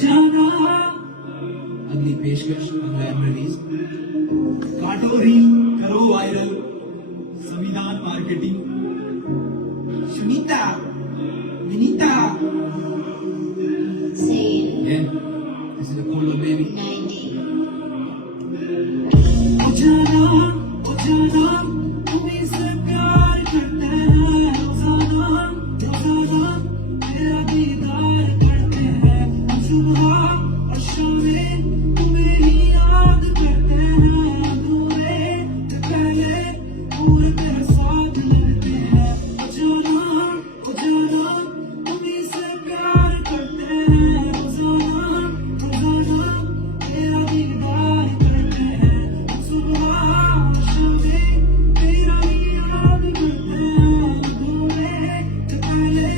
जाना। अगली पेशकश, अगला रिलीज, काटो रील, करो वायरल, संविधान marketing, Sunita, Vinita. Yeah, this is a cool baby. ओ जाना, तुम्हें से प्यार करते हैं, रोजाना, रोजाना, तेरा दीदार करते हैं, सुबह और शामें तुम्हें ही याद करते हैं, अधूरे से पहले पूरे तेरे साथ मिलते हैं। ओ जाना, तुम्हें से प्यार करते हैं, रोजाना, रोजाना, तेरा दीदार करते हैं, सुबह और शामें तेरा ही याद करते हैं, अधूरे से पहले